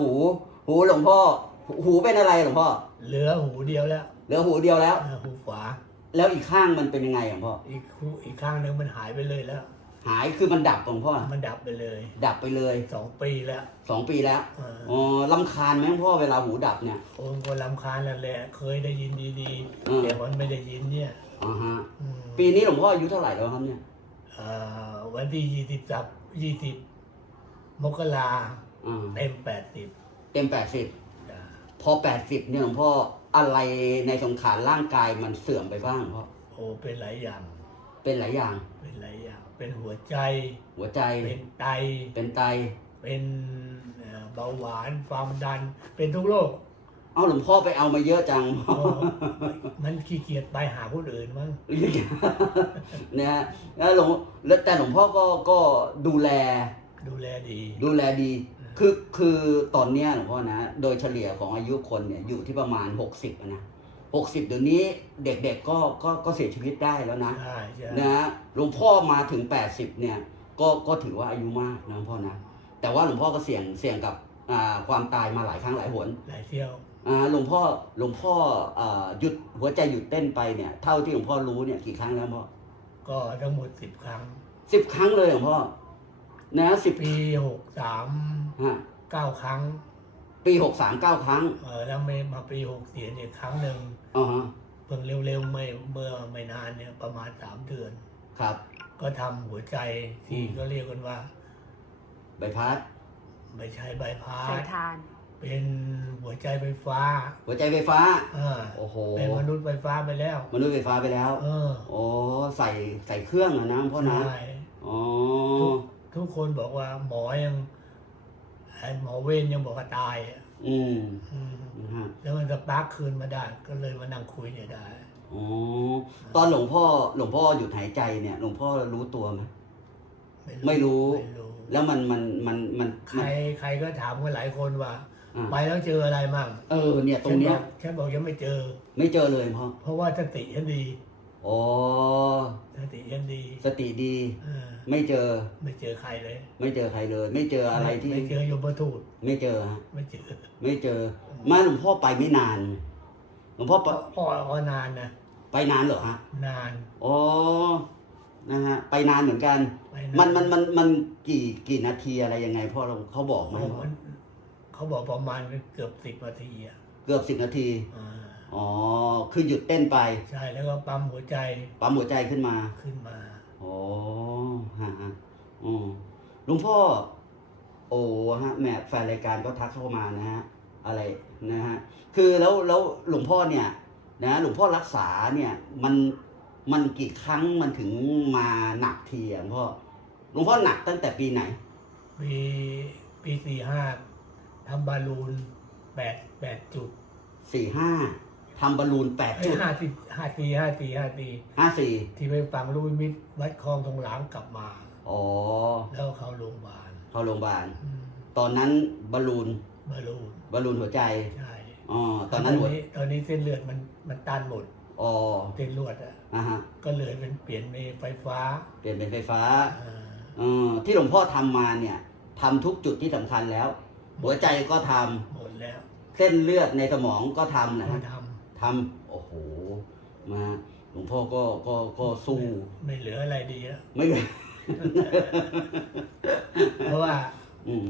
หู หูหลวงพ่อ หูเป็นอะไรหลวงพ่อ เหลือหูเดียวแล้วเหลือหูเดียวแล้ว เออหูขวา แล้วอีกข้างมันเป็นยังไงหลวงพ่อ อีกหูอีกข้างหนึ่งมันหายไปเลยแล้ว หายคือมันดับหลวงพ่อ มันดับไปเลยดับไปเลยสองปีแล้วสองปีแล้วเอออ๋อลำคาญไหมหลวงพ่อเวลาหูดับเนี่ยคนคนลำคาญนั่นแหละเคยได้ยินดีอืมๆแต่มันไม่ได้ยินเนี่ยอ่าฮะ อืมปีนี้หลวงพ่ออายุเท่าไหร่แล้วครับเนี่ย เอ่อวันที่ยี่สิบสับยี่สิบมกรา อ่าเต็มแปดสิบเต็มแปดสิบพอแปดสิบเนี่ยหลวงพ่ออะไรในสงขารร่างกายมันเสื่อมไปบ้างหลวงพ่อโอ้เป็นหลายอย่าง เป็นหลายอย่าง เป็นหลายอย่าง เป็นหัวใจ หัวใจ เป็นไต เป็นไต เป็นเอ่อเบาหวานความดัน เป็นทุกโรค เอาหลวงพ่อไปเอามาเยอะจังเออมันขี้เกียจไปหาคนอื่นมั้งนะฮะแล้วหลวงแล้วแต่หลวงพ่อก็ก็ดูแล ดูแลดี ดูแลดี คือคือตอนเนี้ยหลวงพ่อนะ โดยเฉลี่ยของอายุคนเนี่ยอยู่ที่ประมาณ 60อะนะ60เดี๋ยวนี้เด็กๆก็ก็ก็เสียชีวิตได้แล้วนะใช่ใช่นะฮะหลวงพ่อมาถึง 80เนี่ยก็ก็ถือว่าอายุมากนะหลวงพ่อนะ แต่ว่าหลวงพ่อก็เสี่ยงเสี่ยงกับอ่าความตายมาหลายครั้งหลายหนหลายเที่ยว อ่าหลวงพ่อหลวงพ่ออ่าหยุดหัวใจหยุดเต้นไปเนี่ยเท่าที่หลวงพ่อรู้เนี่ยกี่ครั้งแล้วหลวงพ่อก็ทั้งหมดสิบครั้งสิบครั้งเลยหลวงพ่อ นะสิบปีหกสามฮะเก้าครั้ง ปีหกสามเก้าครั้ง เออแล้วไม่มาปีหกเสียอีกครั้งหนึ่งอ๋อฮะเพิ่งเร็วๆไม่เมื่อไม่นานเนี่ยประมาณสามเดือนครับ ก็ทำหัวใจที่อืมก็เรียกกันว่า ใบพัดไม่ใช่ใบพาสาสยทาน เป็นหัวใจไฟฟ้า หัวใจไฟฟ้าอ่าโอ้โหเป็นมนุษย์ไฟฟ้าไปแล้ว มนุษย์ไฟฟ้าไปแล้ว เออโอ้ใส่ใส่เครื่องอะนะหลวงพ่อนะใช่อ๋อ ทุกคนบอกว่า หมอยังไอ้หมอเวรยังบอกว่าตายอะอืมอืมนะฮะแล้วมันสปาร์คคืนมาได้ก็เลยมานั่งคุยเนี่ยได้ อ๋อตอนหลวงพ่อหลวงพ่อหยุดหายใจเนี่ย หลวงพ่อรู้ตัวไหม ไม่รู้ ไม่รู้แล้วมันมันมันมันใครใครก็ถามกันหลายคนว่า อะไปแล้วเจออะไรมั่งเออ เนี่ยตรงเนี้ยฉันบอกฉันบอกยังไม่เจอ ไม่เจอเลยพ่อเพราะว่าสติฉันดี อ๋อ สติฉันดีสติดี เออไม่เจอ ไม่เจอใครเลยไม่เจอใครเลย ไม่เจออะไรที่ ไม่เจอโยมทูตไม่เจอฮะ ไม่เจอไม่เจอ มาหลวงพ่อไปไม่นาน หลวงพ่อไปพ่อก็นานนะไปนานเหรอฮะ นานอ๋อ นะฮะ ไปนานเหมือนกัน ไปมันมันมันมันกี่กี่นาทีอะไรยังไงพ่อเราเขาบอกไหมโอ้มันเขาบอกประมาณเกือบสิบนาทีอะเกือบสิบนาที อ่า อ๋อ คือหยุดเต้นไป ใช่แล้วก็ปั๊มหัวใจปั๊มหัวใจขึ้นมา ขึ้นมา อ๋อฮะฮะอืมหลวงพ่อ โอ้ฮะแหม่แฟนรายการก็ทักเข้ามานะฮะ อะไรนะฮะ คือแล้วแล้วหลวงพ่อเนี่ย นะหลวงพ่อรักษาเนี่ยมันมันกี่ครั้งมันถึงมาหนักทีอะหลวงพ่อหลวงพ่อหนักตั้งแต่ปีไหน ปีปีสี่ห้าทำบอลลูนแปดแปดจุดสี่ห้า ทำบอลลูนแปดไอ้จุดห้าสิบห้าสี่ห้าสี่ห้าสี่ห้าสี่ที่ไปฟังลูกมิตรวัดคลองตรงหลังกลับมา อ๋อ แล้วเข้าโรงพยาบาลเข้าโรงพยาบาล อืมตอนนั้นบอลลูนบอลลูนบอลลูนหัวใจใช่อ๋อตอนนั้นหัวตอนนี้เส้นเลือดมันมันตันหมดอ๋อเส้นลวดอะนะฮะก็เลยเป็นเปลี่ยนเป็นไฟฟ้าเปลี่ยนเป็นไฟฟ้าอ่าเออที่หลวงพ่อทำมาเนี่ยทำทุกจุดที่สำคัญแล้ว หัวใจก็ทำหมดแล้วเส้นเลือดในสมองก็ทำนะก็ฮะท ทำโอ้โหมาหลวงพ่อก็ก็ก็ำสู้ ไม่เหลืออะไรดีแล้วไม่เลยเพราะว่าอืม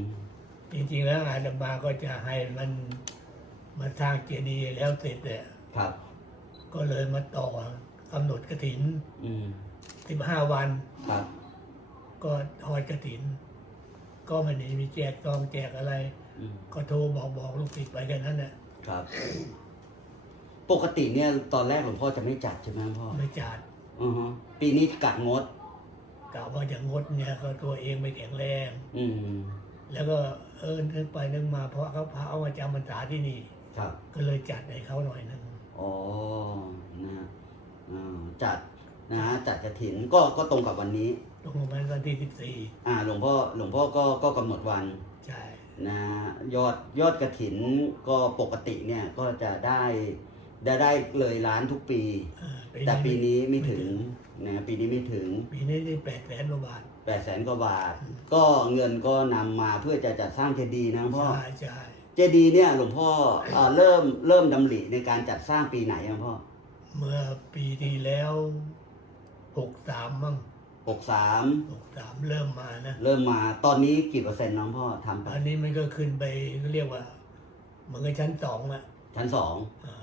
จริงๆ แล้วอาตมาก็จะให้มันมาสร้างเจดีย์แล้วเสร็จเนี่ยครับ ก็เลยมาต่อกำหนดกระถินอืมสิบห้าวัน ครับ ก็ทอดกระถิน ก็ไม่ได้มีแจกซองแจกอะไร อืมก็โทรบอกบอกลูกศิษย์ไปแค่นั้นแหละครับ ปกติเนี่ยตอนแรกหลวงพ่อจะไม่จัดใช่ไหมพ่อไม่จัดอือฮะปีนี้กัดงดกะว่าจะงดเนี่ยก็ตัวเองไม่แข็งแรง อืมแล้วก็เออนึกไปนึกมาเพราะเขาพาเอามาจำพรรษาที่นี่ ครับ ก็เลยจัดให้เขาหน่อยนึงอ๋อนะฮะอ่าจัดนะฮะจัดกระถินก็ก็ตรงกับวันนี้ตรงประมาณวันที่สิบสี่อ่าหลวงพ่อหลวงพ่อก็ก็กำหนดวันใช่นะยอดยอดกระถินก็ปกติเนี่ยก็จะได้ ได้ได้เลยล้านทุกปีเออแต่ปีนี้ไม่ถึงนะปีนี้ไม่ถึงปีนี้ได้แปดแสนกว่าบาทแปดแสนกว่าบาท ก็เงินก็นำมาเพื่อจะจัดสร้างเจดีย์นะหลวงพ่อ ใช่ใช่เจดีย์เนี่ยหลวงพ่อเอ่อเริ่มเริ่มดำริในการจัดสร้างปีไหนหลวงพ่อเมื่อปีที่แล้วหกสามมั้งหกสามหกสามเริ่มมานะ เริ่มมาตอนนี้กี่เปอร์เซ็นต์น้องพ่อทำไปอันนี้มันก็ขึ้นไปเรียกว่า เหมือนกับชั้นสองอะชั้นสองอ่า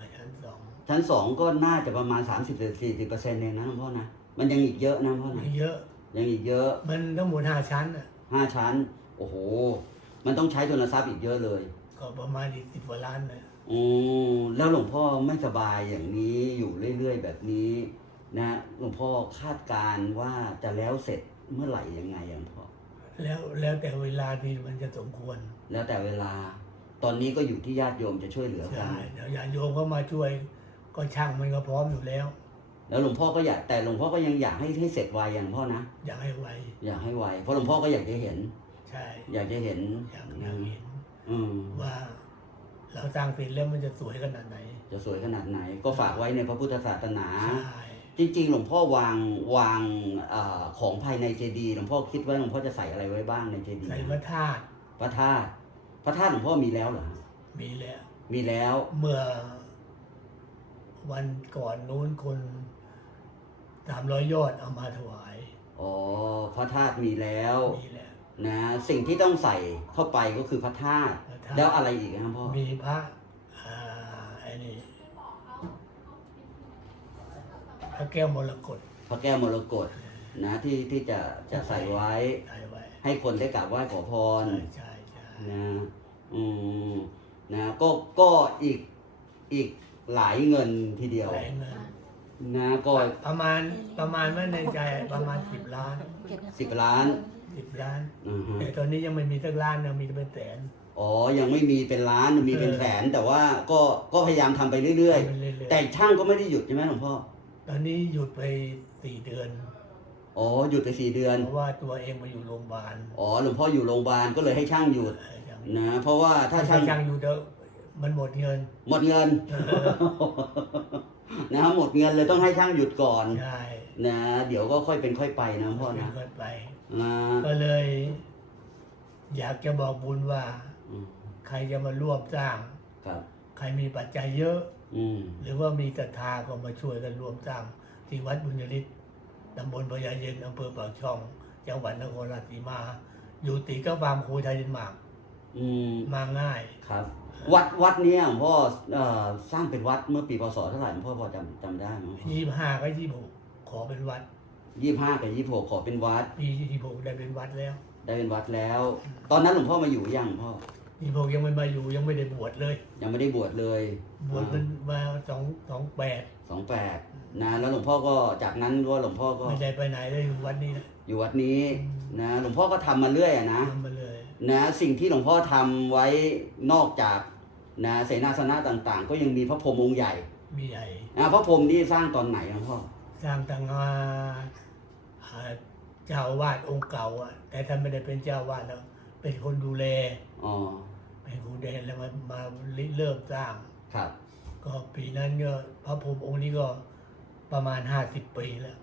ชั้นสองชั้นสองก็น่าจะประมาณ 30หรือ40เปอร์เซ็นต์เองนะหลวงพ่อนะ มันยังอีกเยอะนะหลวงพ่อนะไม่เยอะ ยังอีกเยอะมันทั้งหมดห้าชั้นอะห้าชั้น โอ้โห มันต้องใช้ทุนทรัพย์อีกเยอะเลย ก็ประมาณอีกสิบกว่าล้านนะอืมแล้วหลวงพ่อไม่สบายอย่างนี้อยู่เรื่อย ๆ แบบนี้นะ หลวงพ่อคาดการณ์ว่าจะแล้วเสร็จเมื่อไหร่ยังไงอะหลวงพ่อ แล้วแล้วแต่เวลาที่มันจะสมควรแล้วแต่เวลา ตอนนี้ก็อยู่ที่ญาติโยมจะช่วยเหลือกันใช่เดี๋ยวญาติโยมเขามาช่วย ก็ช่างมันก็พร้อมอยู่แล้ว แล้วหลวงพ่อก็อยากแต่หลวงพ่อก็ยังอยากให้ให้เสร็จไวอย่างหลวงพ่อนะอยากให้ไวอยากให้ไวเพราะหลวงพ่อก็อยากจะเห็น ใช่อยากจะเห็นอยากอยากเห็นอืมว่า เราสร้างเสร็จแล้วมันจะสวยขนาดไหน จะสวยขนาดไหน ก็ฝากไว้ในพระพุทธศาสนา ใช่จริงๆ หลวงพ่อวางวางเออของภายในเจดีย์หลวงพ่อคิดว่าหลวงพ่อจะใส่อะไรไว้บ้างในเจดีย์ใส่พระธาตุพระธาตุพระธาตุหลวงพ่อมีแล้วเหรอฮะมีแล้ว มีแล้ว เมื่อ วันก่อนนู้นคนสามร้อยยอดเอามาถวาย อ๋อ พระธาตุมีแล้วมีแล้วนะ สิ่งที่ต้องใส่เข้าไปก็คือพระธาตุพระธาตุ แล้วอะไรอีกนะครับพ่อมีพระอ่าไอ้นี่พระแก้วมรกตพระแก้วมรกตนะที่ที่จะจะใส่ไว้ ใส่ไว้ให้คนได้กราบไหว้ขอพร ใช่ใช่ใช่นะ อืม นะ ก็ ก็อีก อีก หลายเงินทีเดียวหลายเงินนะก็ประมาณประมาณว่าในใจประมาณสิบล้านสิบล้านสิบล้านอือฮึแต่ตอนนี้ยังไม่มีสักล้านนะมีแต่เป็นแสนอ๋อ ยังไม่มีเป็นล้านมีเป็นเออแสนแต่ว่าก็ก็พยายามทำไปเรื่อยทำไปเรื่อยๆ แต่ช่างก็ไม่ได้หยุดใช่ไหมหลวงพ่อๆตอนนี้หยุดไปสี่เดือน อ๋อ หยุดไปสี่เดือน เพราะว่าตัวเองมาอยู่โรงพยาบาล อ๋อ หลวงพ่ออยู่โรงพยาบาลก็เลยให้ช่างหยุดเออยังนะ เพราะว่าถ้าถ้าช่างช่างอยู่เดี๋ยว มันหมดเงิน หมดเงินเออนะหมดเงินเลยต้องให้ช่างหยุดก่อน ใช่นะ เดี๋ยวก็ค่อยเป็นค่อยไปนะหลวงพ่อนะค่อยๆไป นะก็เลย อยากจะบอกบุญว่า อืมใครจะมาร่วมสร้าง ครับ ใครมีปัจจัยเยอะ อืมหรือว่ามีศรัทธาก็มาช่วยกันร่วมสร้างที่วัดบุญยฤทธิ์ตำบลพญาเย็นอำเภอปากช่อง จังหวัดนครราชสีมา อยู่ติดกับฟาร์มโคไทยเดนมาร์ก อืมมาง่าย ครับ วัดวัดเนี้ยหลวงพ่อเอ่อสร้างเป็นวัดเมื่อปีพศเท่าไหร่หลวงพ่อพอจำจำได้ไหมยี่ห้าก็ยี่หกขอเป็นวัด ยี่ห้ากับยี่หกขอเป็นวัด ปียี่หกได้เป็นวัดแล้วได้เป็นวัดแล้ว ตอนนั้นหลวงพ่อมาอยู่ยังหลวงพ่อยี่หกยังไม่มาอยู่ยังไม่ได้บวชเลย ยังไม่ได้บวชเลยบวชเป็นมาสองสองแปดสองแปดนะแล้วหลวงพ่อก็จากนั้นก็หลวงพ่อก็ไม่ได้ไปไหนเลยอยู่วัดนี้นะอยู่วัดนี้นะหลวงพ่อก็ทำมาเรื่อยอะนะทำมาเลย นะสิ่งที่หลวงพ่อทำไว้นอกจากนะเสนาสนะต่างๆ ก็ยังมีพระพรหมองค์ใหญ่มีใหญ่นะพระพรหมนี่สร้างตอนไหนหลวงพ่อสร้างตั้งอ่าอ่าเจ้าอาวาดองค์เก่าอะแต่ท่านไม่ได้เป็นเจ้าอาวาดแล้วเป็นคนดูแลอ๋อเป็นคนดูแลแล้วมามาเริ่มสร้างครับ ก็ปีนั้นก็พระพรหมองค์นี้ก็ประมาณห้าสิบปีแล้ว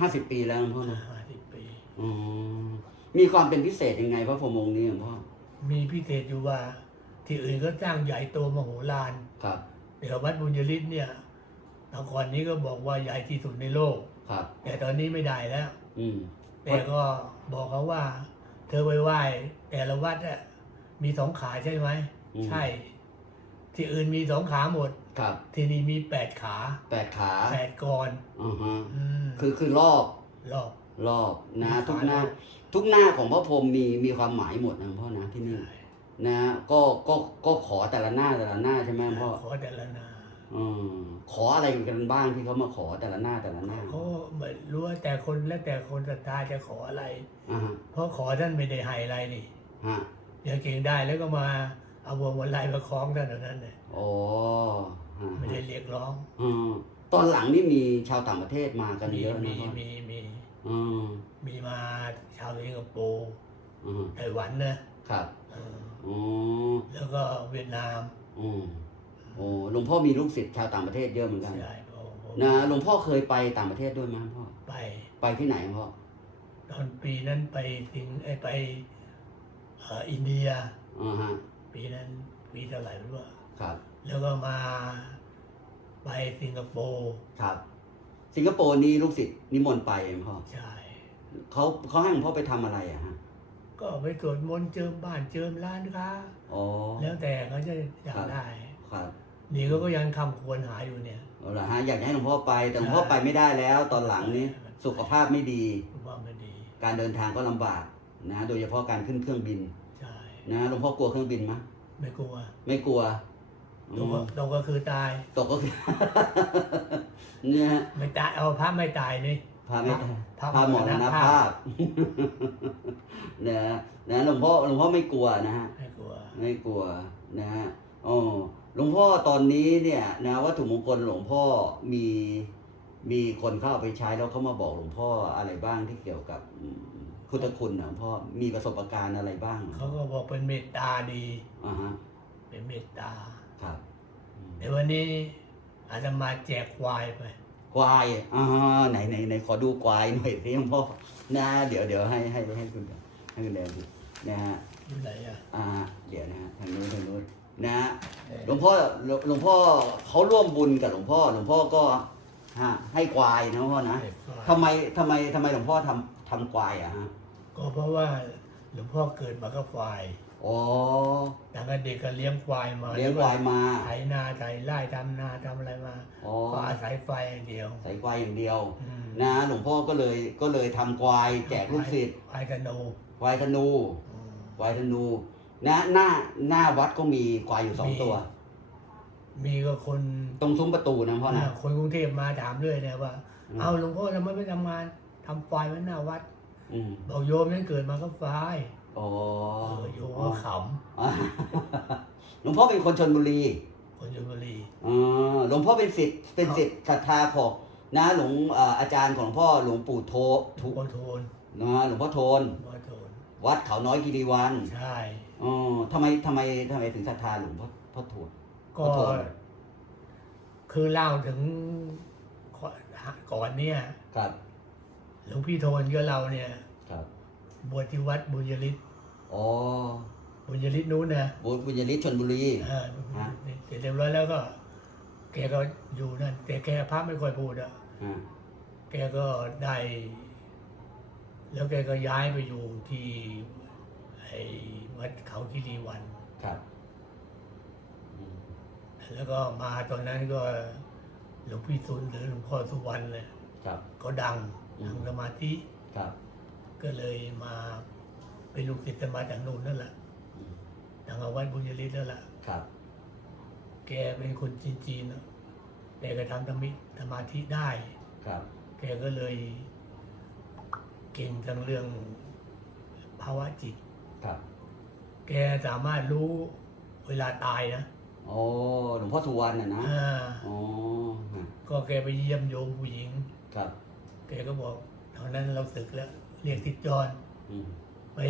ห้าสิบปีแล้วหลวงพ่อนะห้าสิบปีอืม มีความเป็นพิเศษยังไงพระพรหมองค์นี้หลวงพ่อมีพิเศษอยู่ว่า ที่อื่นก็สร้างใหญ่โตมโหฬารครับ แต่วัดบุญยฤทธิ์เนี่ยตอนก่อนนี้ก็บอกว่าใหญ่ที่สุดในโลก ครับ แต่ตอนนี้ไม่ได้แล้ว อืมแต่ก็บอกเขาว่า เธอไปไหว้แต่ละวัดอะมีสองขาใช่ไหมอืมใช่ ที่อื่นมีสองขาหมด ครับ ที่นี่มีแปดขาแปดขาแปดกรอือฮะอืมคือคือรอบรอบรอบนะมีทุกขาหน้ารอบ ทุกหน้าของพระพรหมมีมีความหมายหมดนะหลวงพ่อนะที่นี่นะก็ก็ก็ขอแต่ละหน้าแต่ละหน้าใช่ไหมหลวงพ่อขอแต่ละนาอืมขออะไรกันบ้างที่เขามาขอแต่ละหน้าแต่ละหน้าเขาไม่รู้ว่าแต่คนแล้วแต่คนศรัทธาจะขออะไรอ่าฮะเพราะขอท่านไม่ได้ให้อะไรนี่ฮะอย่างเก่งได้แล้วก็มาเอาวงวันไล่มาคล้องท่านเท่านั้นเนี่ยโอ้ฮะไม่ได้เรียกร้องอืมตอนหลังนี่มีชาวต่างประเทศมากันมีเยอะนะมีพ่อมีมี อืมมีมาชาวสิงคโปร์อืมไต้หวันนะครับเอออืมแล้วก็เวียดนามอืมโอ้หลวงพ่อมีลูกศิษย์ชาวต่างประเทศเยอะเหมือนกันใช่ผมผมนะหลวงพ่อเคยไปต่างประเทศด้วยไหมพ่อไป ไปที่ไหนพ่อตอนปีนั้นไปสิงไอยไปเอ่ออินเดีย อ่าฮะปีนั้นปีเท่าไหร่ไม่รู้อะครับแล้วก็มาไปสิงคโปร์ครับ สิงคโปร์นี่ลูกศิษย์นิมนต์ไปหลวงพ่อใช่เขาเขาให้หลวงพ่อไปทำอะไรอะฮะ ก็ไปสวดมนต์เจิมบ้านเจิมร้านค้าอ๋อ แล้วแต่เขาจะอยาครักบได้ครับนี่เขาก็ยังคำควรหาอยู่เนี่ย เอาละฮะอยากให้หลวงพ่อไปแต่หลวงพ่อไปไม่ได้แล้ว ตอนหลังนี้สุขภาพไม่ดี ว่าไม่ดีการเดินทางก็ลำบากนะโดยเฉพาะการขึ้นเครื่องบินใช่นะหลวงพ่อกลัวเครื่องบินไหมไม่กลัวไม่กลัว ตกก็ตกก็คือตาย ตกก็คือ เนี่ยฮะไม่ตายเอาพระไม่ตายนี่ พาไม่ได้พระพาหมอมรณนะภาพภาพนะนะหลวงพ่อหลวงพ่อไม่กลัวนะฮะ ไม่กลัว ไม่กลัวนะฮะอ๋อหลวงพ่อตอนนี้เนี่ยนะวัตถุมงคลหลวงพ่อมีมีคนเข้าเอาไปใช้แล้วเขามาบอกหลวงพ่ออะไรบ้างที่เกี่ยวกับอืมพุทธคุณนะหลวงพ่อมีประสบการณ์อะไรบ้าง เขาก็บอกเป็นเมตตาดีอ่าฮะเป็นเมตตาครับอืม เดี๋ยววันนี้อาตมาแจกควายไป ควายอ่าไหนไหนไหนขอดูควายหน่อยสิหลวงพ่อนะเดี๋ยวเดี๋ยวให้ให้ให้คุณให้คุณแดงดูนะฮะอยู่ไหนอะอ่าเดี๋ยวนะฮะทางนู้นทางนู้นนะฮะเออหลวงพ่อหลวงหลวงพ่อเขาร่วมบุญกับหลวงพ่อ หลวงพ่อก็ฮะให้ควายนะหลวงพ่อนะแจกควายทำไมทำไมทำไมหลวงพ่อทำทำควายอะฮะก็เพราะว่าหลวงพ่อเกิดมาก็ควาย อ๋อ ตั้งแต่เด็กก็เลี้ยงควายมาเลี้ยงควายมา ไถนาไถไร่ทำนาทำอะไรมาอ๋อ ก็อาศัยไฟอย่างเดียวใส่ควายอย่างเดียว อืมนะหลวงพ่อก็เลยก็เลยทำควายแจกลูกศิษย์ควายกระโนควายธนูอืม ควายธนูนะหน้าหน้าวัดก็มีควายอยู่สองมี ตัว มีก็คนตรงซุ้มประตูนะพ่อนะ คนกรุงเทพมาถามเรื่อยเนี่ยว่า อืม เอาหลวงพ่อทำไมไม่ทำงานทำควายไว้หน้าวัด อืมบอกโยมนั่นเกิดมาก็ควาย อ๋อเออโยมก็ขอ่าหลวงพ่อเป็นคนชนบุรีำคนชลบุรีอ่าหลวงพ่อเป็นศิษย์เป็นศิษย์ศรัทธาของนะหลวงเอ่ออาจารย์ของหลวงพ่อหลวงปู่โททุทุกคนโทนนะหลวงพ่อโทนพ่อโทนวัดเขาน้อยคีรีวันใช่ อ๋อทำไมทำไมทำไมถึงศรัทธาหลวงพ่อพ่อโทน ก็ขอโทษคือเล่าถึงก่อนเนี่ย ครับ หลวงพี่โทนก็เราเนี่ยครั บบวชที่วัดบุญยฤทธิ์อ๋อบุญยฤทธิ์นู้นนะบุญบุญยฤทธิ์ชนบุรีเออฮะเสร็จเรียบร้อยแล้วก็แกก็อยู่นั่นแต่แกพระไม่ค่อยพูดอะอ่าแกก็ได้ แล้วแกก็ย้ายไปอยู่ที่ไอ้วัดเขาคิรีวันครับอืมแล้วก็มาตอนนั้นก็หลวงพี่ซุนหรือหลวงพ่อสุวรรณเนี่ยครับก็ดังอืมทำสมาธิครับ ก็เลยมาเป็นลูกศิษย์มาจากนู่นนั่นแหละอืมทางวัดบุญยฤทธิ์นั่นแหละครับ แกเป็นคนจีนๆนะแต่ก็ทำธรรมิสมาธิได้ ครับ แกก็เลย เก่งทั้งเรื่องภาวะจิต ครับ แกสามารถรู้เวลาตายนะโอ้หลวงพ่อสุวรรณน่ะนะอ่าอ๋อฮะก็แกไปเยี่ยมโยมผู้หญิง ครับ แกก็บอกตอนนั้นเราศึกแล้ว เรียกติดจรอืมไป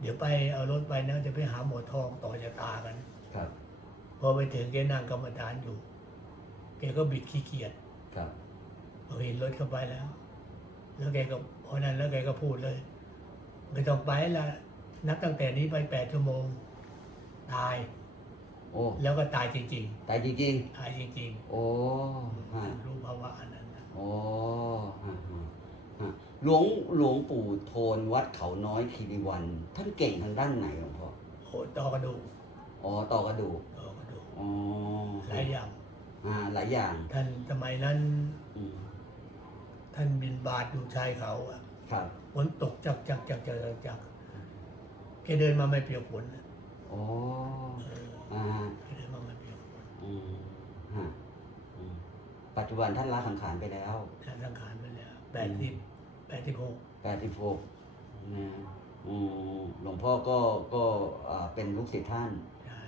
เดี๋ยวไปเอารถไปนะจะไปหาหมอทองต่อจะตากันครับ พอไปถึงแกนั่งกรรมฐานอยู่แกก็บิดขี้เกียจครับพอเห็นรถเข้าไปแล้ว แล้วแกก็พอนั้นแล้วแกก็พูดเลยไม่ต้องไปละนับตั้งแต่นี้ไปแปดชั่วโมง ตาย โอ้แล้วก็ตายจริง ตายจริงๆ ตายจริงๆโอ้ฮะๆรู้ภาวะอันนั้นนะ โอ้ฮะฮะฮะ หลวงหลวงปู่โทนวัดเขาน้อยคีรีวัน ท่านเก่งทางด้านไหนหลวงพ่อโหต่อกระดูกอ๋อต่อกระดูกต่อกระดูกอ๋อหลายอย่างอ่าหลายอย่าง ท่านสมัยนั้น อืมท่านบินบาตอยู่ชายเขาอะครับฝนตกจักจักจักจักจักจักแกเดินมาไม่เปียกฝนอะอ๋อเอออ่าแกเดินมาไม่เปียกฝนอืมฮะอืมปัจจุบันท่านละสังขารไปแล้ว ท่านสังขารไปแล้วแปดสิบแปด สิบหกแปดสิบหกนะอืมหลวงพ่อก็ก็อ่าเป็นลูกศิษย์ท่านใช่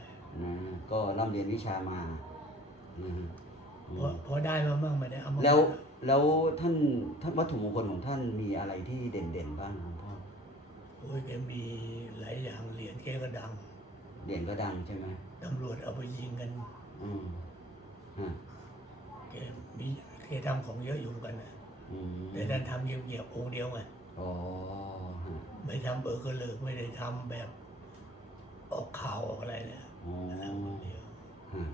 นะก็ร่ำเรียนวิชามานะฮะอืพอมพอได้มาบ้างไม่ได้เอามาแล้วแล้วท่านท่านวัตถุมงคลของท่านมีอะไรที่เด่นๆบ้างหลวงพ่อโอ้ยแกมีหลายอย่างเหรียญแกก็ดังเด่นก็ดังใช่ไหมตำรวจเอาไปยิงกันอืมฮะแกมีแกทำของเยอะอยู่เหมือนกันนะอืม แต่ท่านทำเงียบๆองค์เดียวไงออ๋อฮะไม่ทำเบอร์เกอร์เลิกไม่ได้ทำแบบออกข่าวออกอะไรเนี่ยอ๋อทำคนเดียวฮะ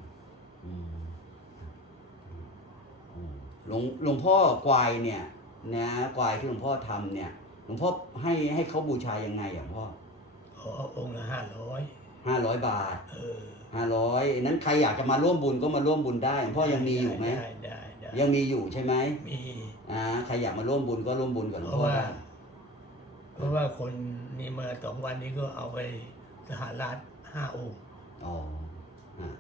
อืมอืมหลวงหลวงพ่อกวายเนี่ยนะกวายที่หลวงพ่อทำเนี่ย หลวงพ่อให้ให้เขาบูชายังไงอะหลวงพ่อขอองค์ละห้าร้อยห้าร้อยบาทเออห้าร้อยนั้นใครอยากจะมาร่วมบุญก็มาร่วมบุญได้หลวงพ่อยังมีอยู่ไหมได้ได้ได้ยังมีอยู่ใช่ไหมมี อ่าใครอยากมาร่วมบุญก็ร่วมบุญกับหลวงเพราะพ่อว่า ได้เพราะว่าคนนี้เมื่อสองวันนี้ก็เอาไปสหรัฐห้าองค์อ๋ออ่า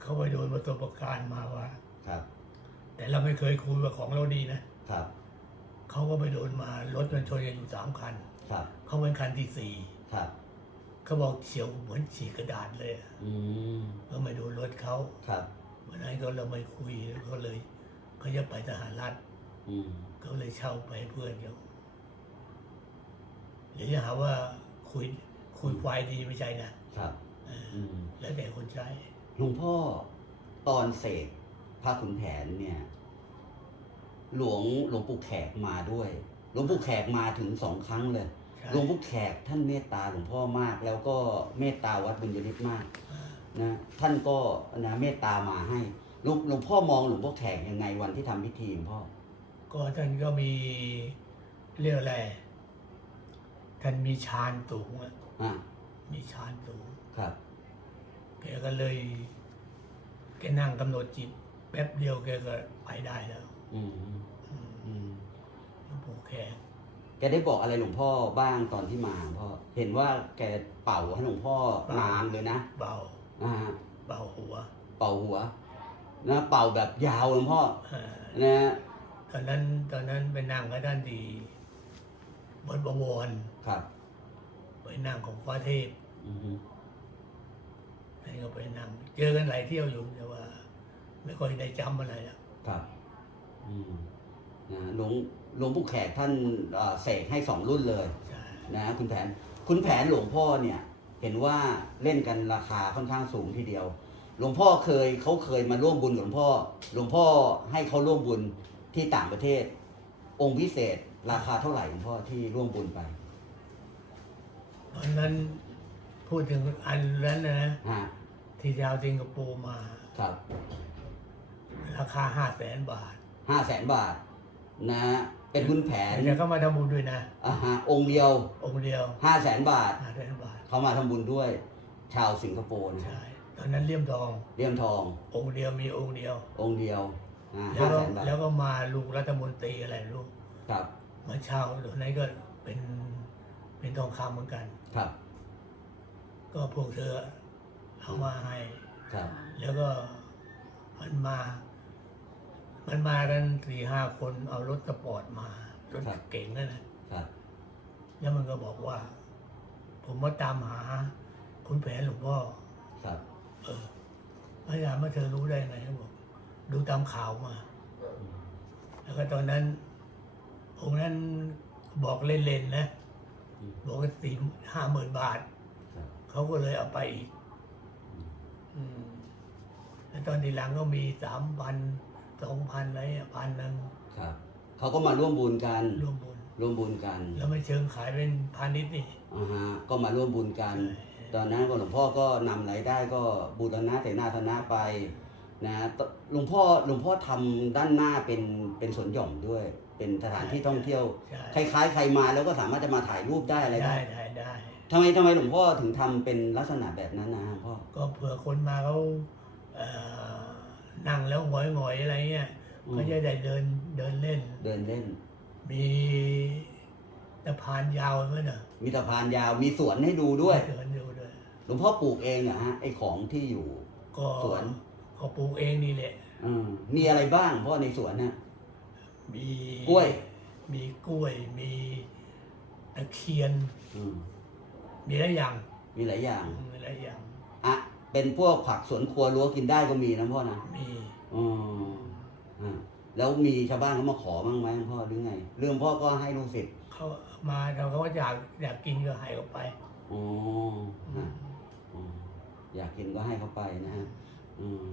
เขาไปโดนประสบการณ์มาว่า ครับแต่เราไม่เคยคุยว่าของเราดีนะครับเขาก็ไปโดนมารถมันชนกันอยู่สามคันครับเขาเป็นคันที่สี่ครับเขาบอกเฉียวเหมือนฉีกกระดาษเลยอะอืมก็ไม่โดนรถเขาครับวันนั้นก็เราไม่คุยเขาเลยเขาจะไปสหรัฐ อืมเขาเลยเช่าไปให้เพื่อนเขาเดี๋ยวจะหาว่าคุยคุยควายดีไม่ใช่นะครับเอออืมแล้วแต่คนใช้ หลวงพ่อตอนเสกพระขุนแผนเนี่ย หลวงหลวงปู่แขกมาด้วย หลวงปู่แขกมาถึงสองครั้งเลย ใช่หลวงปู่แขกท่านเมตตาหลวงพ่อมาก แล้วก็เมตตาวัดบุญยฤทธิ์มากอ่านะท่านก็นะเมตตามาให้หลวงหลวงพ่อมองหลวงพ่อแขกยังไงวันที่ทำพิธีหลวงพ่อ ก็ท่านก็มีเรียกอะไรท่านมีฌานสูงอะอ่ามีฌานสูงครับ แกก็เลยแกนั่งกำหนดจิตแป๊บเดียวแกก็ไปได้แล้วอืมอืมอืมหลวงปู่แขกแกได้บอกอะไรหลวงพ่อบ้างตอนที่มาหลวงพ่อเห็นว่าแกเป่าให้หลวงพ่อนานเลยนะเบาอ่าเบาหัวเป่าหัวนะเป่าแบบยาวหลวงพ่ออ่านะต อนนั้นตอนนั้นไปนั่งกับท่านดีบนบวรครับไปนั่งของพระเทพอือฮึท่านก็ไปนั่งเจอกันหลายเที่ยวอยู่แต่ว่า ไม่ค่อยได้จำอะไรอะครับอืมนะหลวงหลวงปู่แขกท่านเอ่อเสกให้สองรุ่นเลยใช่นะคุณแผนคุณแผนหลวงพ่อเนี่ย เห็นว่าเล่นกันราคาค่อนข้างสูงทีเดียว หลวงพ่อเคยเขาเคยมาร่วมบุญกับหลวงพ่อ หลวงพ่อให้เขาร่วมบุญ ที่ต่างประเทศ องค์พิเศษ ราคาเท่าไหร่หลวงพ่อที่ร่วมบุญไปตอนนั้นพูดถึงอันนั้นนะ ฮะที่ดาวสิงคโปร์มา ครับราคาห้าแสนบาทห้าแสนบาท นะเป็นคุณแผนแต่เขามาทำบุญด้วยนะ อ่าฮะองค์เดียวองค์เดียวห้าแสนบาท ห้าแสนบาท เขามาทำบุญด้วย ชาวสิงคโปร์นะใช่ ตอนนั้นเลี่ยมทอง เลี่ยมทอง องค์เดียวมีองค์เดียว องค์เดียว แล้ห้าวก็แสนบาท แล้วก็มาลูกรัฐมนตรีอะไรลูกครับมาเช่าตอนนั้นก็เป็นเป็นทองคำเหมือนกัน ครับก็พวกเธอเอามาให้ ครับแล้วก็มันมา มันมากันสี่ห้าคนเอารถสปอร์ตมารถเก่งนั่นนะครับแล้วมันก็บอกว่า ผมมาตามหาคุณแผนหลวงพ่อครับเออพระอาจารย์เมื่อเธอรู้ได้ไงเขาบอก ดูตามข่าวมาอืมแล้วก็ตอนนั้น องค์นั้นบอกเล่นๆนะอืมบอกว่าสี่ห้าหมื่นบาทครับเขาก็เลยเอาไปอีกอืมอืมแล้วตอนทีหลังก็มีสามพันสองพันอะไรอะพันหนึ่งครับเขาก็มาร่วมบุญกันรวมบุญ ร่วมบุญกัน แล้วไม่เชิงขายเป็นพาณิชย์นี่อ่าฮะก็มาร่วมบุญกันใช่ตอนนั้นก็หลวงพ่อก็นำรายได้ก็บูรณะแต่หน้าธนะไป นะตหลวงพ่อหลวงพ่อทำด้านหน้าเป็นเป็นสวนหย่อมด้วย เป็นสถานที่ท่องเที่ยว ใช่คล้าย ๆ ใครมาแล้วก็สามารถจะมาถ่ายรูปได้อะไรได้ได้ได้ได้ ทำไมทำไมหลวงพ่อถึงทำเป็นลักษณะแบบนั้นนะหลวงพ่อก็เผื่อคนมาเขาเอ่อนั่งแล้วหงอยหงอยๆอะไรเงี้ยอืมเขาจะได้เดินเดินเล่น เดินเล่น มีสะพานยาวไหมเนอะมีสะพานยาวมีสวนให้ดูด้วย เดินดูด้วย หลวงพ่อปลูกเองเหรอฮะไอของที่อยู่ ก็สวน ก็ปลูกเองนี่แหละ อืมมีอะไรบ้างพ่อในสวนน่ะ มีกล้วย มีกล้วย มีตะเคียน อืมมีหลายอย่างมีหลายอย่าง มีหลายอย่าง อะ เป็นพวกผักสวนครัวรั้วกินได้ก็มีนะพ่อนะมีอืมอ่าแล้วมีชาวบ้านเขามาขอบ้างไหมหลวงพ่อหรือไง เรื่องพ่อก็ให้ลูกศิษย์เขามาเราก็อยากอยากกินก็ให้เขาไปอ๋อฮะอืมอยากกินก็ให้เขาไปนะฮะ อืม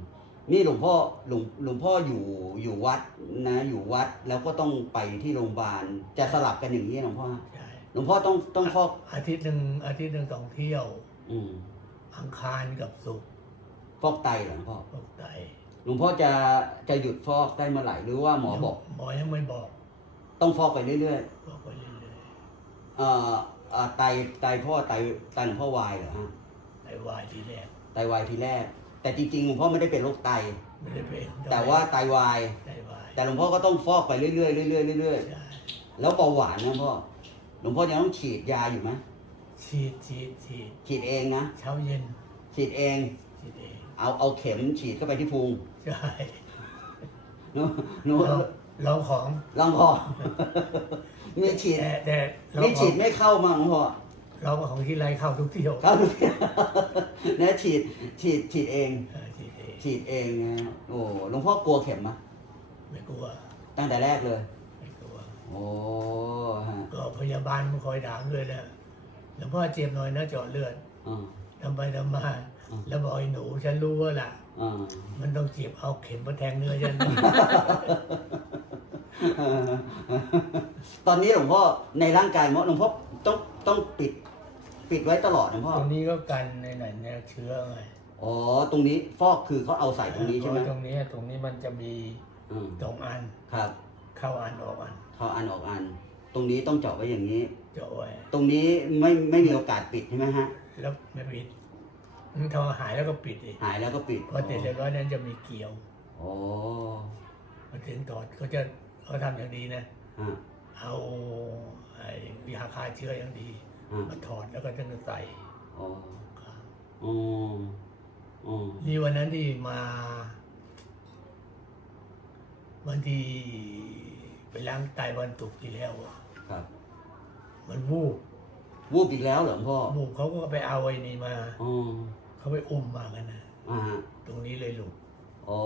นี่หลวงพ่อหลวงหลวงพ่ออยู่อยู่วัดนะ อยู่วัดแล้วก็ต้องไปที่โรงพยาบาลจะสลับกันอย่างนี้หลวงพ่อใช่หลวงพ่อต้องต้องฟอก อาทิตย์หนึ่งอาทิตย์หนึ่งต้องเที่ยว อืมอังคารกับศุกร์ฟอกไตเหรอหลวงพ่อตกไตหลวงพ่อจะจะหยุดฟอกได้เมื่อไหร่หรือว่าหมอบอก หมอยังไม่บอกต้องฟอกไปเรื่อยบอกไปเรื่อยๆเอ่อเอ่อไตไตพ่อไตไตหลวงพ่อวายเหรอฮะๆไตวายทีแรก ไตวายทีแรก แต่จริงๆหลวงพ่อไม่ได้เป็นโรคไต ไม่ได้เป็นแต่ว่าไตวาย ไตวายแต่หลวงพ่อก็ต้องฟอกไปเรื่อยๆเรื่อยๆเรื่อยใช่ๆแล้วเบาหวานนะพ่อหลวงพ่อยังต้องฉีดยาอยู่ไหมฉีดฉีดฉีดฉีดเองนะเช้าเย็นฉีดเอง ฉีดเองเอาเอาเข็มฉีดเข้าไปที่พุงใช่หนูหนูเราเราของลองพ่อมีฉีดแต่แต่เรามีขอฉีงดไม่เข้ามั้งพ่อ เราของที่ไรเข้าทุกเที่ยวเข้าเนี่ยฉีดฉีดฉีดเอง เออฉีดเองฉีดเองนะโอ้หลวงพ่อกลัวเข็มมะไม่กลัวตั้งแต่แรกเลย ไม่กลัว โอ้ฮะก็พยาบาลมาคอยถามเลยนะหลวงพ่อเจ็บหน่อยนะเจาะเลือดอ่า ทำไปทำมา อืม แล้วบอกไอ้หนูฉันรู้ว่าล่ะ อ่ามันต้องเจ็บเอาเข็มมาแทงเนื้อฉัน ตอนนี้หลวงพ่อในร่างกายหลวงพ่อต้องต้องปิด ปิดไว้ตลอดหลวงพ่อ ตรงนี้ก็กันในไหนในเชื้อไงอ๋อ ตรงนี้ฟอกคือเขาเอาใส่ตรงนี้ใช่ไหมเพาะตรงนี้ตรงนี้มันจะมีอืมสองอัน ครับเข้าอันออกอันเขาอันออกอัน ตรงนี้ต้องเจาะไว้อย่างนี้ เจาะไว้ตรงนี้ไม่ไม่มีโอกาสปิดใช่ไหมฮะ แล้วไม่ปิดมันทอหายแล้วก็ปิดอีกหายแล้วก็ปิดพอเสร็จเรียบร้อยนั้นจะมีเกลียวอ๋อมาถึงตอดเขาจะเขาทำอย่างดีนะ ฮะเอาไอ้ยาฆ่าเชื้ออย่างดี ฮะมาถอดแล้วก็ถึงจะใส่อ๋ออ๋ออ๋อนี่วันนั้นที่มา วันที่ไปล้างไตวันตุกร์ที่แล้วอะครับ มันวูบวูบอีกแล้วเหรอหลวงพ่อวูบเขาก็ไปเอาไอ้นี่มาอ๋อเขาไปอุ้มมากันนะอ่าฮะตรงนี้เลยหลุดอ๋อ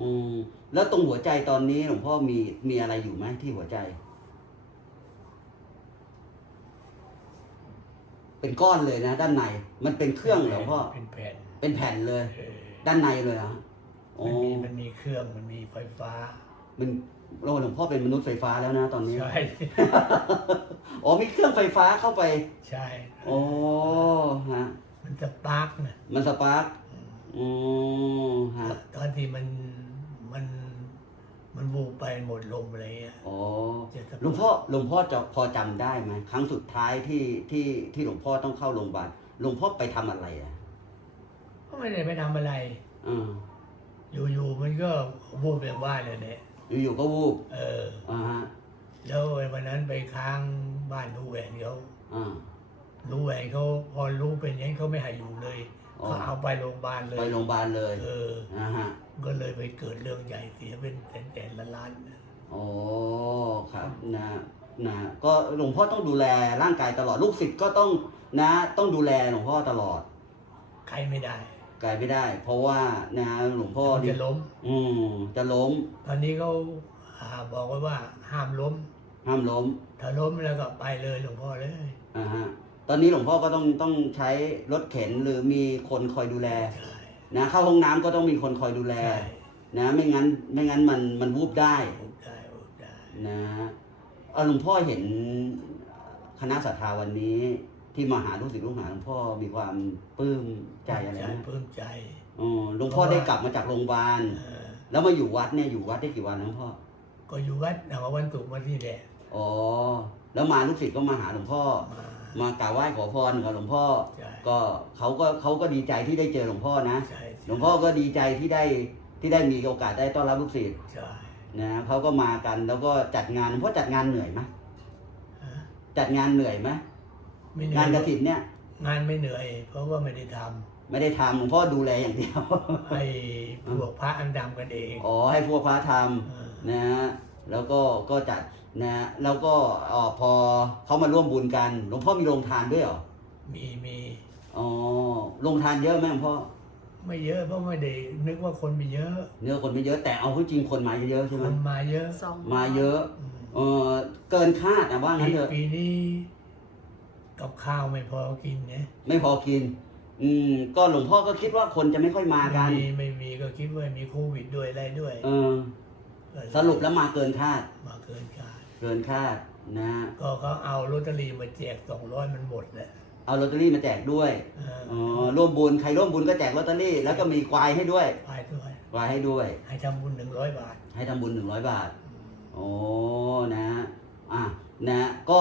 อืมแล้วตรงหัวใจตอนนี้หลวงพ่อมีมีอะไรอยู่ไหมที่หัวใจ เป็นก้อนเลยนะ ด้านในมันเป็นเครื่องเหรอหลวงพ่อเป็นแผ่นเป็นแผ่นเลยเออด้านในเลยเหรอฮะอ๋อมันมีมันมีเครื่องมันมีไฟฟ้า มันโอ้หลวงพ่อเป็นมนุษย์ไฟฟ้าแล้วนะตอนนี้ใช่อ๋อมีเครื่องไฟฟ้าเข้าไป ใช่โอ้ฮะมันจะปาร์กนะมันสปาร์กอืมฮะตอนที่มันมัน มันวูบไปหมดลมอะไรเงี้ย อ๋อจะสปาร์คหลวงพ่อหลวงพ่อจะพอจำได้ไหมครั้งสุดท้ายที่ที่ที่หลวงพ่อต้องเข้าโรงพยาบาลหลวงพ่อไปทำอะไรอะก็ไม่ได้ไปทำอะไร อืมอยู่ๆมันก็วูบแบบว่าเลยเนี่ยอยู่ๆก็วูบเออ อ่าฮะแล้วไอ้วันนั้นไปค้างบ้านลูกแหวนเขาอ่าลูกแหวนเขาพอรู้เป็นอย่างนี้เขาไม่ให้อยู่เลยอ๋อ เขาเอาไปโรงพยาบาลเลยไปโรงพยาบาลเลยเออนะฮะ ก็เลยไปเกิดเรื่องใหญ่เสียเป็นแสนๆล้านๆอ๋อครับนะนะก็หลวงพ่อต้องดูแลร่างกายตลอดลูกศิษย์ก็ต้องนะ ต้องดูแลหลวงพ่อตลอดใครไม่ได้กายไม่ได้ เพราะว่านะหลวงพ่อมันนี่จะล้ม อืมจะล้ม ตอนนี้เขาอ่าบอกไว้ว่าห้ามล้ม ห้ามล้ม ถ้าล้มแล้วก็ไปเลยหลวงพ่อเลยอ่าฮะตอนนี้หลวงพ่อก็ต้องต้องใช้รถเข็นหรือมีคนคอยดูแลใช่ นะเข้าห้องน้ำก็ต้องมีคนคอยดูแล ใช่ นะ ไม่งั้นไม่งั้นมันมันวูบได้พูดได้พูดได้นะเอ่อหลวงพ่อเห็นคณะสัตยาวันนี้ ที่มาหาลูกศิษย์ลูกหาหลวงพ่อมีความปลื้มใจอะไรใจนะปลื้มใจอ๋อหลวงพ่อได้กลับมาจากโรงพยาบาลเออแล้วมาอยู่วัดเนี่ยอยู่วัดได้กี่วันนะหลวงพ่อก็อยู่วัดหนาวันศุกร์มาที่แหละอ๋อแล้วมาลูกศิษย์ก็มาหาหลวงพ่อ มา มากราบไหว้ขอพรกับหลวงพ่อ ใช่ก็เขาก็เขาก็ดีใจที่ได้เจอหลวงพ่อนะใช่ หลวงพ่อก็ดีใจที่ได้ที่ได้มีโอกาสได้ต้อนรับลูกศิษย์ใช่นะเขาก็มากันแล้วก็จัดงานหลวงพ่อจัดงานเหนื่อยไหมฮะจัดงานเหนื่อยไหมไม่เหนื่งาอนยกระถินเนี่ยงานไม่เหนื่อย เพราะว่าไม่ได้ทไม่ได้ทำหลวงพ่อดูแลอย่างเดียวำให้พวกพระอันดำกันเองอ๋อให้พวกพระทเออำนะฮะ แล้วก็ก็จัดนะแล้วก็เอ่อพอเขามาร่วมบุญกันหลวงพ่อมีโรงทานด้วยเหรอมีมีอ๋อโรงทานเยอะไหมหลวงพ่อไม่เยอะเพราะไม่ได้นึกว่าคนมีเยอะ เนื้อคนไม่เยอะแต่เอาเข้าจริงคนมาเยอะๆใช่ไหคมนมาเยอะ สองมาเยอะอืมเออเกินคาดนะว่างั้นเถอะปีนี้กับข้าวไม่พอกินเนี่ยไม่พอกิน อืมก็หลวงพ่อก็คิดว่าคนจะไม่ค่อยมากันไม่มีไม่มีก็คิดว่ามีโควิดด้วยอะไรด้วย เออก็เลย สรุปแล้วมาเกินคาด มาเกินคาด เกินคาดนะก็เขาเอาลอตเตอรี่มาแจกสองร้อยมันหมดแหละเอาลอตเตอรี่มาแจกด้วยเอออ๋อร่วมบุญใครร่วมบุญก็แจกลอตเตอรี่ แล้วก็มีควายให้ด้วยไปด้วยควายให้ด้วย ให้ทำบุญหนึ่งร้อยบาท ให้ทำบุญหนึ่งร้อยบาทโอ้นะอะนะก็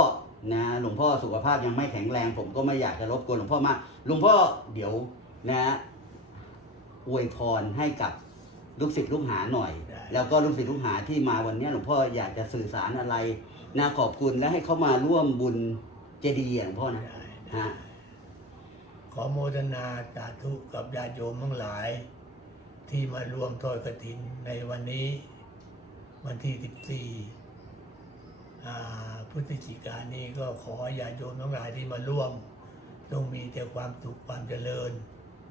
นะหลวงพ่อสุขภาพยังไม่แข็งแรง ผมก็ไม่อยากจะรบกวนหลวงพ่อมากหลวงพ่อเดี๋ยวนะอวยพรให้กับ ลูกศิษย์ลูกหาหน่อย ได้ แล้วก็ลูกศิษย์ลูกหาที่มาวันนี้หลวงพ่ออยากจะสื่อสารอะไรนะขอบคุณและให้เขามาร่วมบุญเจดีย์อะหลวงพ่อนะได้ฮะขอโมทนาสาธุกับญาติโยมทั้งหลาย ที่มาร่วมทอดกฐินในวันนี้ วันที่ 14อ่าพฤศจิกายนนี้ก็ขอญาติโยมทั้งหลายที่มาร่วมจงมีแต่ความสุขความเจริญ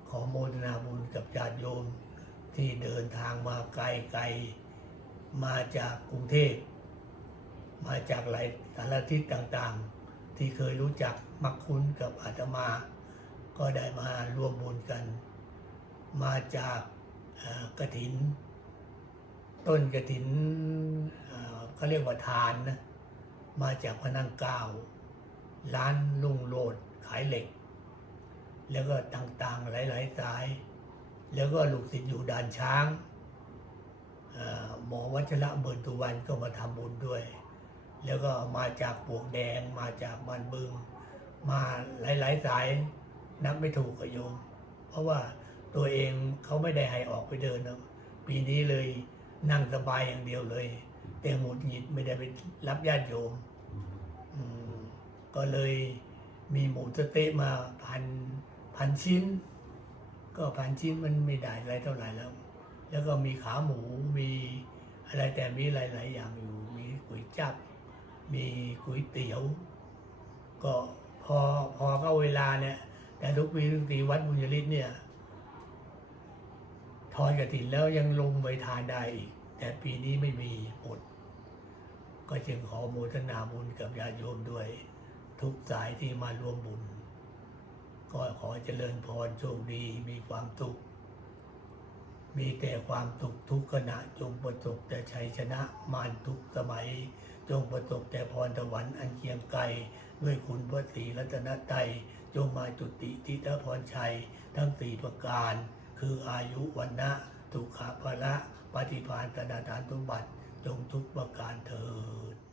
ขอโมทนาบุญกับญาติโยม ที่เดินทางมาไกลไกลๆมาจากกรุงเทพ มาจากหลายสารทิศต่างๆ ที่เคยรู้จักมักคุ้นกับอาตมา ก็ได้มาร่วมบุญกัน มาจากกระถิน ต้นกระถินเอ่อเขาเรียกว่าทานนะมาจากพนังก้าร้านลุงโลดขายเหล็ก แล้วก็ต่างๆหลายๆสาย แล้วก็ลูกศิษย์อยู่ด่านช้างหมอวัชระเบินตุวันก็มาทำบุญด้วย แล้วก็มาจากปวกแดงมาจากบ้านบึง มาหลายๆสายนับไม่ถูกกับโยม เพราะว่าตัวเองเขาไม่ได้ให้ออกไปเดินนะปีนี้เลยนั่งสบายอย่างเดียวเลยแต่หงุดหงิดไม่ได้ไปรับญาติโยมอืมก็เลยมีหมูสะเต๊ะมาพันพันชิ้น ก็พันชิ้นมันไม่ได้อะไรเท่าไหร่แล้ว แล้วก็มีขาหมูมีอะไรแต่มีหลาย ๆ อย่างอยู่ มีก๋วยจับ มีก๋วยเตี๋ยว ก็พอพอเข้าเวลาเนี่ย แต่ทุกปีทุกปีวัดบุญยฤทธิ์เนี่ยทอดกระถินแล้วยังลงไปทานได้อีก แต่ปีนี้ไม่มีหมดก็จึงขอโมทนาบุญกับญาติโยมด้วย ทุกสายที่มาร่วมบุญ ก็ขอเจริญพรโชคดีมีความสุข มีแต่ความสุขทุกขณะจงประสบแต่ชัยชนะมารทุกสมัย จงประสบแต่พรตะวันอันเคียงไกลด้วยคุณพระศรีรัตนตรัยจงมาจุติทิฏฐพรชัยทั้งสี่ประการ คืออายุวันนะสุขภาละปฏิภาณตนาฐานสมบัติจงทุกประการเถิด